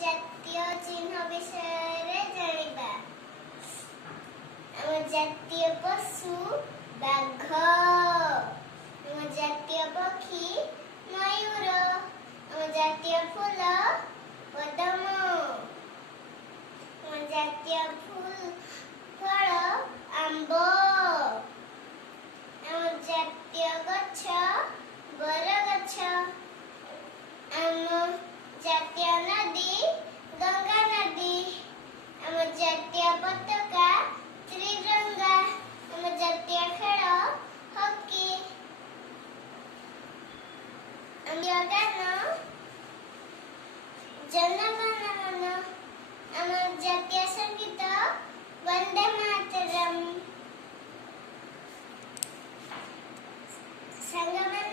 ଜାତୀୟ ଚିହ୍ନ ବିଷୟରେ ଜାଣିବା। ଆମ ଜାତୀୟ ପଶୁ ବାଘ, ଆମ ଜାତୀୟ ପକ୍ଷୀ ମୟୂର, ଆମ ଜାତୀୟ ଫୁଲ ପଦ୍ମ, ଆମ ଜାତୀୟ ଫଳ ଆମ୍ବ, ଆମ ଜାତୀୟ ଗଛ ବରଗଛ, ଆମ ଜାତୀୟ ନଦୀ ଗଙ୍ଗା ନଦୀ, ଆମ ଜାତୀୟ ପତାକା ତ୍ରିରଙ୍ଗା, ଆମ ଜାତୀୟ ଖେଳ ହକି, ଆମ ଗାନ ଜନଗଣ ମନ, ଆମ ଜାତୀୟ ସଙ୍ଗୀତ ବନ୍ଦେ ମାତରମ୍। ସାଙ୍ଗମାନେ